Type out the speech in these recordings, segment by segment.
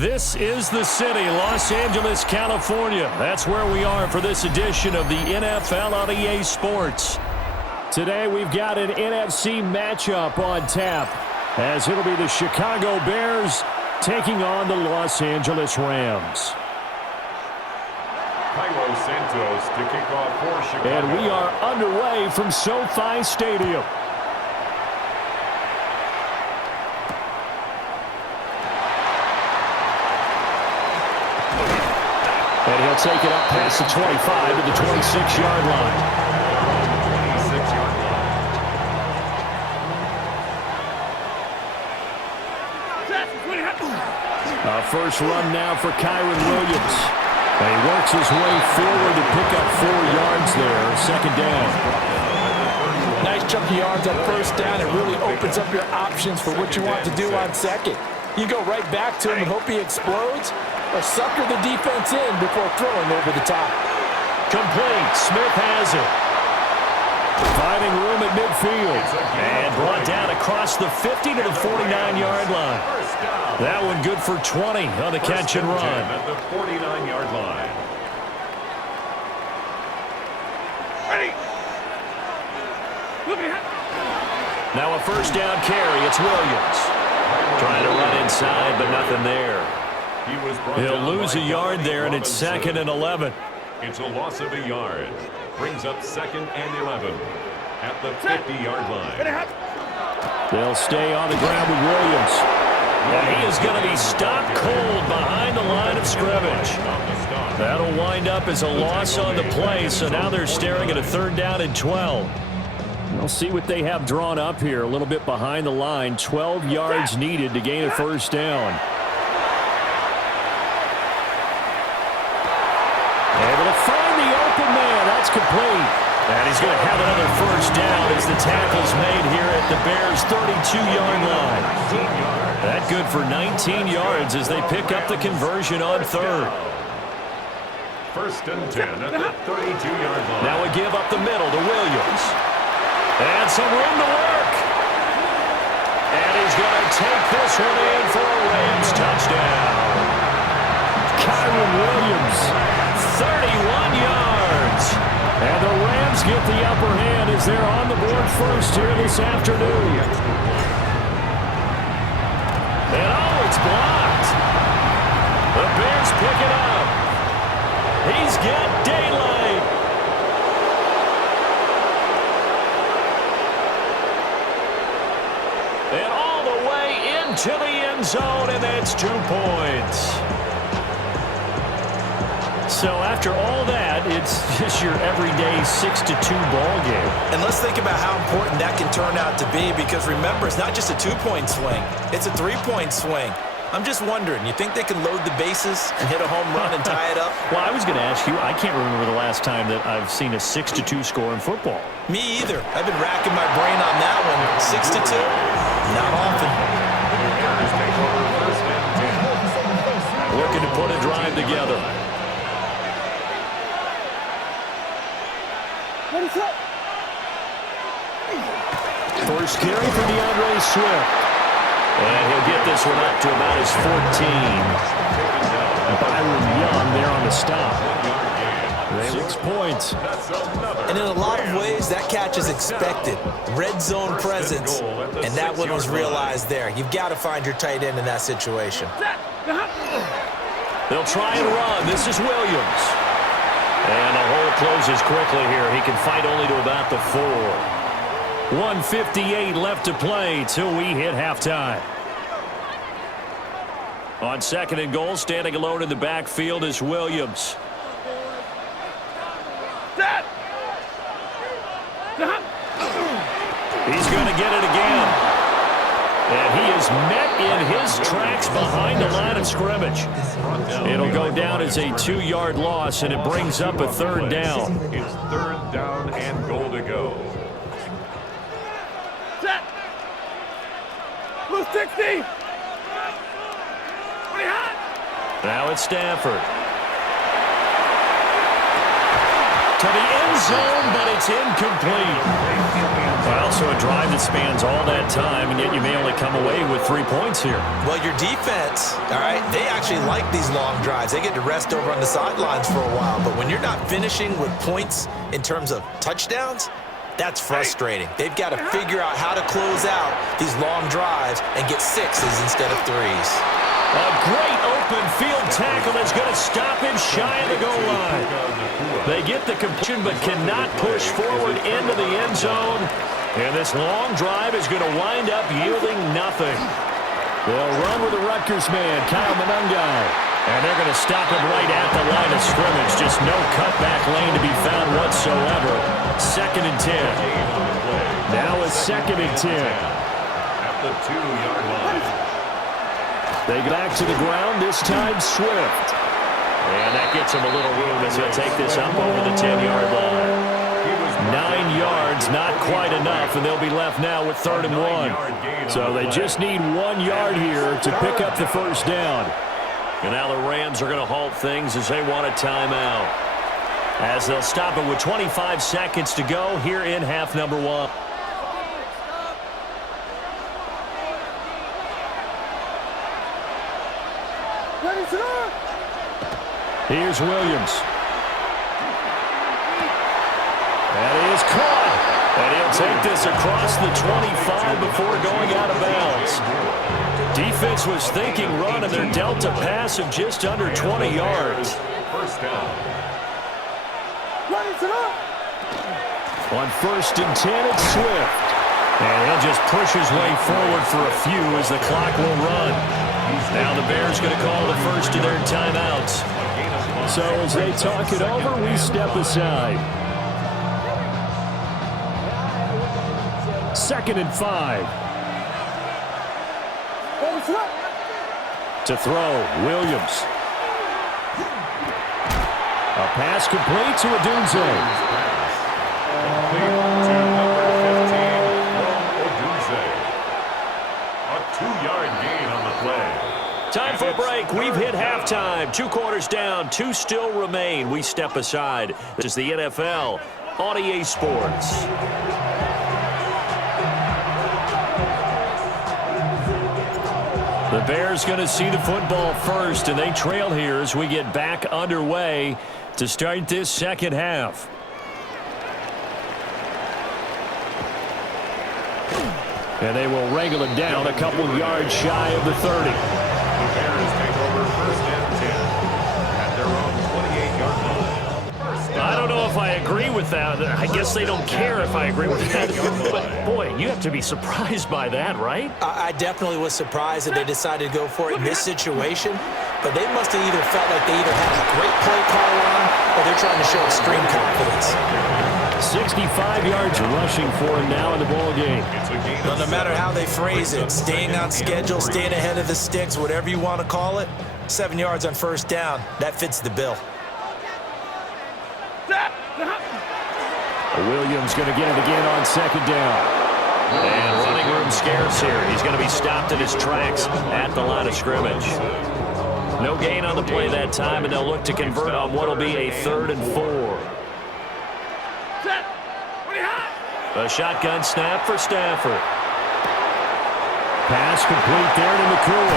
This is the city, Los Angeles, California. That's where we are for this edition of the NFL on EA Sports. Today we've got an NFC matchup on tap, as it'll be the Chicago Bears taking on the Los Angeles Rams. Cairo Santos to kick off for Chicago. And we are underway from SoFi Stadium. And he'll take it up past the 25 to the 26-yard line. 26-yard line. First run now for Kyron Williams. And he works his way forward to pick up 4 yards there, second down. Nice chunky yards on first down. It really opens up your options for what you want to do on second. You go right back to him and hope he explodes, or sucker the defense in before throwing over the top. Complete. Smith has it. Finding room at midfield. And brought down across the 50 to the 49-yard line. That one good for 20 on the catch and run. At the 49-yard line. Ready. Now a first down carry. It's Williams. Trying to run inside, but nothing there. He'll lose a yard there, and it's 2nd and 11. It's a loss of a yard. Brings up 2nd and 11 at the 50-yard line. They'll stay on the ground with Williams. And he is going to be stopped cold behind the line of scrimmage. That'll wind up as a loss on the play, so now they're staring at a 3rd down and 12. We'll see what they have drawn up here. A little bit behind the line. 12 yards needed to gain a first down. Able to find the open man. That's complete. And he's going to have another first down as the tackle's made here at the Bears' 32-yard line. That good for 19 yards as they pick up the conversion on 3rd. 1st and 10 at the 32-yard line. Now a give up the middle to Williams. And some room to work. And he's going to take this one in for a Rams touchdown. Kyron Williams, 31 yards. And the Rams get the upper hand as they're on the board first here this afternoon. And oh, it's blocked. The Bears pick it up. He's got daylight. And all the way into the end zone, and that's 2 points. So after all that, it's just your everyday 6-2 ball game. And let's think about how important that can turn out to be, because remember, it's not just a 2-point swing. It's a 3-point swing. I'm just wondering, you think they can load the bases and hit a home run and tie it up? Well, I was going to ask you, I can't remember the last time that I've seen a 6-2 score in football. Me either. I've been racking my brain on that one. 6-2? Not often. Looking to put a drive together. First carry for DeAndre Swift. And he'll get this one up to about his 14. Byron Young there on the stop. 6 points. And in a lot of ways, that catch is expected. Red zone presence. And that one was realized there. You've got to find your tight end in that situation. They'll try and run. This is Williams. And the hole closes quickly here. He can fight only to about the 4. 1:58 left to play till we hit halftime. On 2nd and goal, standing alone in the backfield is Williams. He's going to get it again. And he is met in his tracks behind the line of scrimmage. It'll go down as a 2-yard loss, and it brings up a 3rd down. It's 3rd down and goal to go. Blue 60. Now it's Stafford. To the end zone, but it's incomplete. Well, So a drive that spans all that time, and yet you may only come away with 3 points here. Well, your defense, all right, they actually like these long drives. They get to rest over on the sidelines for a while. But when you're not finishing with points in terms of touchdowns, that's frustrating. They've got to figure out how to close out these long drives and get sixes instead of threes. A great open field tackle that's going to stop him shy of the goal line. They get the completion but cannot push forward into the end zone. And this long drive is going to wind up yielding nothing. They'll run with the Rutgers man, Kyle Monungai. And they're going to stop him right at the line of scrimmage. Just no cutback lane to be found whatsoever. 2nd and 10. Now it's 2nd and 10. At the 2-yard line. They go back to the ground, this time Swift. And that gets him a little room as he'll take this up over the 10-yard line. 9 yards, not quite enough, and they'll be left now with 3rd and 1. So they just need 1 yard here to pick up the first down. And now the Rams are going to halt things as they want a timeout. As they'll stop it with 25 seconds to go here in half number 1. Here's Williams. That is caught. And he'll take this across the 25 before going out of bounds. Defense was thinking run, and they're dealt a pass of just under 20 yards. First down. On 1st and 10, it's Swift. And he'll just push his way forward for a few as the clock will run. Now the Bears going to call the first of their timeouts. So as they talk it over, we step aside. 2nd and 5. To throw, Williams. A pass complete to Odunze. A 2-yard gain on the play. Time for a break. We've hit halftime. 2 quarters down, 2 still remain. We step aside. This is the NFL on EA Sports. The Bears going to see the football first, and they trail here as we get back underway to start this second half. And they will wrangle him down a couple yards shy of the 30. The Bears take over 1st and 10 at their own 28-yard line. I don't know if I agree with that. I guess they don't care if I agree with that. But, boy, you have to be surprised by that, right? I definitely was surprised that they decided to go for it in this situation, but they must have either felt like they either had a great play call on or they're trying to show extreme confidence. 65 yards rushing for him now in the ball game. Well, no matter how they phrase it, staying on schedule, staying ahead of the sticks, whatever you want to call it, 7 yards on 1st down, that fits the bill. Williams going to get it again on 2nd down. And running room scarce here. He's going to be stopped in his tracks at the line of scrimmage. No gain on the play that time, and they'll look to convert on what will be a 3rd and 4. A shotgun snap for Stafford. Pass complete there to McCool.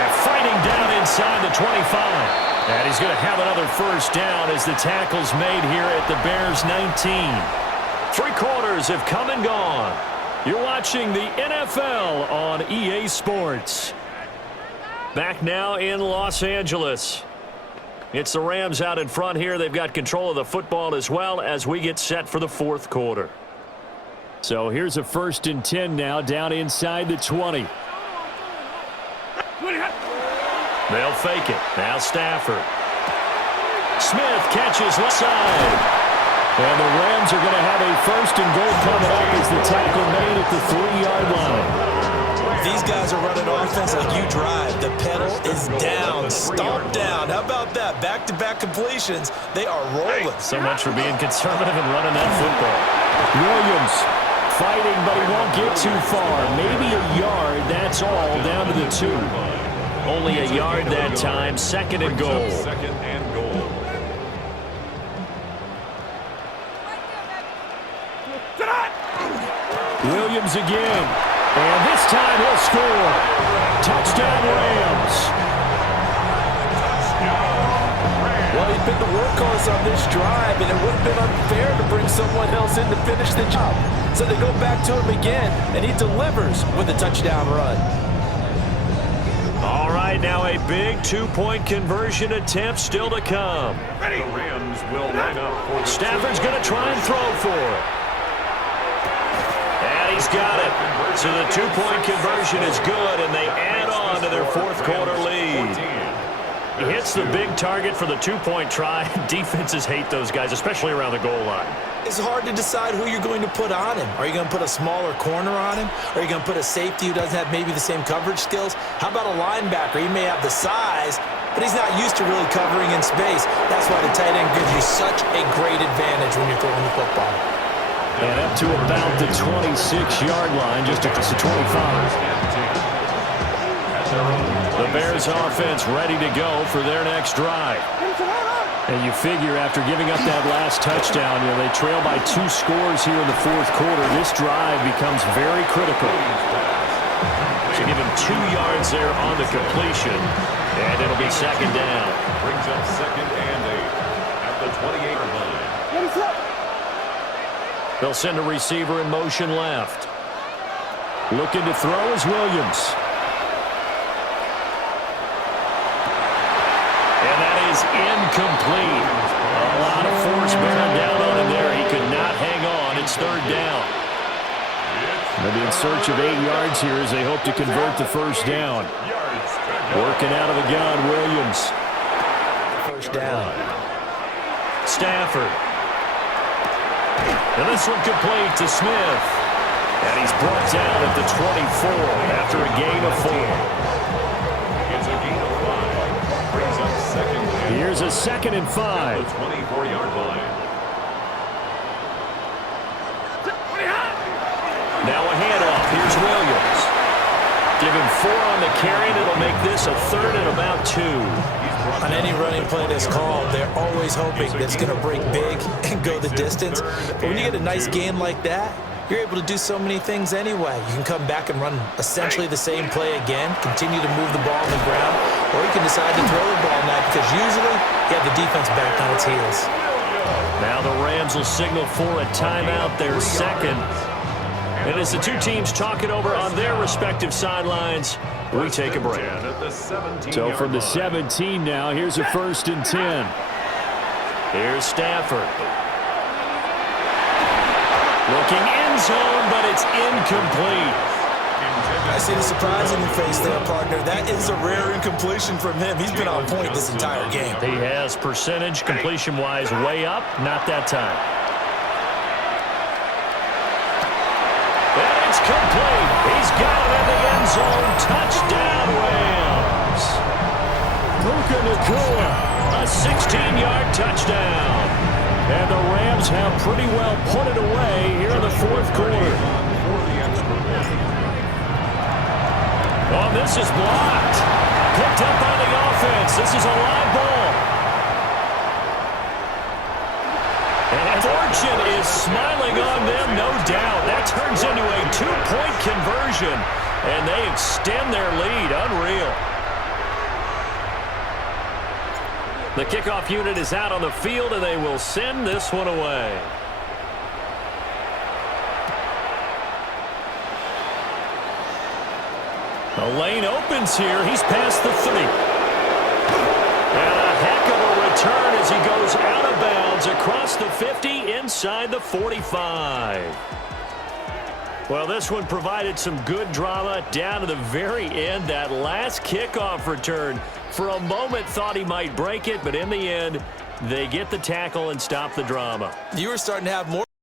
And fighting down inside the 25. And he's going to have another first down as the tackle's made here at the Bears 19. 3 quarters have come and gone. You're watching the NFL on EA Sports. Back now in Los Angeles. It's the Rams out in front here. They've got control of the football as well as we get set for the 4th quarter. So here's a 1st and 10 now down inside the 20. They'll fake it. Now Stafford. Smith catches left side. And the Rams are going to have a 1st and goal coming up as the tackle made at the 3-yard line. These guys are running offense like you drive. The pedal is down, stomped down. How about that? Back-to-back completions. They are rolling. So much for being conservative and running that football. Williams fighting, but he won't get too far. Maybe a yard, that's all, down to the 2. Only a yard that time, 2nd and goal. 2nd and goal. Williams again. And this time he'll score. Touchdown, Rams. Well, he's been the workhorse on this drive, and it would have been unfair to bring someone else in to finish the job. So they go back to him again, and he delivers with a touchdown run. All right, now a big two-point conversion attempt still to come. The Rams will line up for the Stafford's going to try and throw for it. And he's got it. So the two-point conversion is good, and they add on to their fourth quarter lead. He hits the big target for the two-point try. Defenses hate those guys, especially around the goal line. It's hard to decide who you're going to put on him. Are you going to put a smaller corner on him? Are you going to put a safety who doesn't have maybe the same coverage skills? How about a linebacker? He may have the size, but he's not used to really covering in space. That's why the tight end gives you such a great advantage when you're throwing the football. And up to about the 26-yard line, just across the 25. The Bears offense ready to go for their next drive. And you figure after giving up that last touchdown, they trail by 2 scores here in the fourth quarter. This drive becomes very critical. So give him 2 yards there on the completion, and it'll be second down. Brings up second and 8 at the 28-yard line. They'll send a receiver in motion left. Looking to throw is Williams. And that is incomplete. A lot of force bearing down on him there. He could not hang on. It's third down. They'll be in search of 8 yards here as they hope to convert the first down. Working out of the gun, Williams. First down. Stafford. And this one complete to Smith. And he's brought down at the 24 after a gain of 4. It's a gain of 5. Brings up second and Here's a second and 5. the 24-yard line. Now a handoff. Here's Williams. Give him 4 on the carry, and it'll make this a third and about 2. On any running play that's called, they're always hoping that it's going to break big and go the distance. But when you get a nice gain like that, you're able to do so many things anyway. You can come back and run essentially the same play again, continue to move the ball on the ground, or you can decide to throw the ball now because usually you have the defense back on its heels. Now the Rams will signal for a timeout, their second. And as the two teams talk it over on their respective sidelines, we take a break. So from the 17 now, here's a 1st and 10. Here's Stafford. Looking end zone, but it's incomplete. I see the surprise in your face there, partner. That is a rare incompletion from him. He's been on point this entire game. He has percentage completion-wise way up, not that time. And it's complete. He's got it in the end zone. Touchdown, Rams. Puka Nacua, a 16-yard touchdown. And the Rams have pretty well put it away here in the fourth quarter. Oh, this is blocked. Picked up by the offense. This is a live ball. And fortune is smiling on them, no doubt. That turns into a 2-point conversion, and they extend their lead. Unreal. The kickoff unit is out on the field, and they will send this one away. The lane opens here. He's past the 3. And a heck of a return as he goes out of bounds across the 50 inside the 45. Well, this one provided some good drama down to the very end. That last kickoff return, for a moment thought he might break it, but in the end, they get the tackle and stop the drama. You were starting to have more